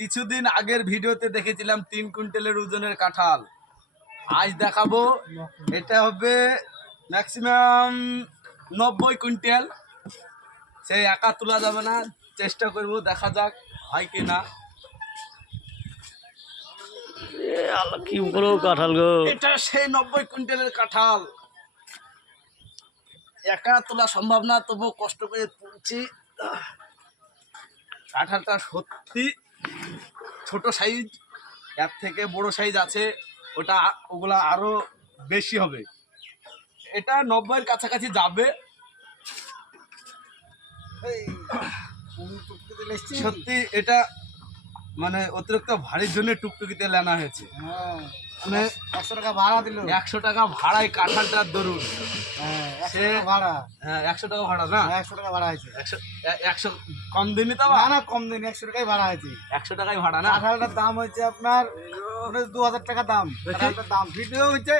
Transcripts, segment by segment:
কিছুদিন আগের ভিডিওতে দেখেছিলাম তিন কুইন্টালের ওজনের কাঁঠাল। আজ দেখাবো এটা হবে ম্যাক্সিমাম নব্বই কুইন্টাল। সেই একা তোলা যাবে না চেষ্টা করব দেখা যাক হয় কি না। কি কাঁঠাল গো। এটা সেই নব্বই কুইন্টালের কাঁঠাল। একা তোলা সম্ভব না তবু কষ্ট করে তুলছি। কাঁঠালটা সত্যি ছোট সাইজ এর থেকে বড় সাইজ আছে ওটা ওগুলা আরও বেশি হবে। এটা নব্বইয়ের কাছাকাছি যাবে। সত্যি এটা মানে অতিরিক্ত ভারীর জন্য টুকটুকিতে লেনা হয়েছে। মানে একশো টাকা ভাড়া দিল। একশো টাকা ভাড়ায় কাঁঠালটার দরুন হ্যাঁ সে- টাকা ভাড়া। হ্যাঁ একশো টাকা ভাড়া না? হ্যাঁ, একশো টাকা ভাড়া হয়েছে। একশো একশো কম দিনই তো না না কম দিন একশো টাকাই ভাড়া হয়েছে। একশো টাকাই ভাড়া না? কাঁঠালটার দাম হচ্ছে আপনার আপনার দু হাজার টাকা দাম। দাম। ভিডিও হচ্ছে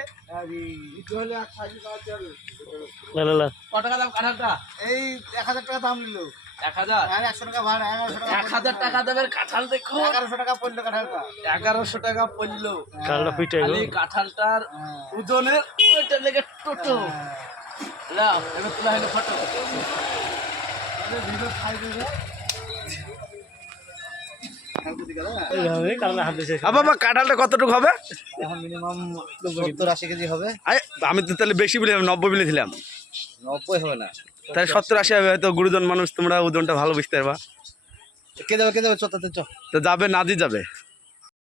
ভিডিও হলে এক সাইজ পাওয়া যাবে। না, না, না। ক টাকা দাম কাঁঠালটা এই এক হাজার টাকা দাম নিল। এক হাজার? একশো টাকা ভাড়া এগারোশো টাকা এক হাজার টাকা দামের কাঁঠাল দেখো। এগারোশো টাকা পড়ল কাঁঠালটা। এগারোশো টাকা পড়ল। কাঁঠালটার হ্যাঁ। ওজনের ওইটা লেগে টোটো। বাবা কাঁঠালটা কতটুকু হবে? এখন মিনিমাম সত্তর আশি কেজি হবে। আরে, আমি তো তাহলে বেশি বলে নব্বই বলেছিলাম নব্বই হবে না। তাহলে সত্তর আশি হবে হয়তো গুরুজন মানুষ তোমরা ওজনটা ভালো বুঝতে পারবা। কে যাবে কে যাবে চ তো যাবে নাজি যাবে।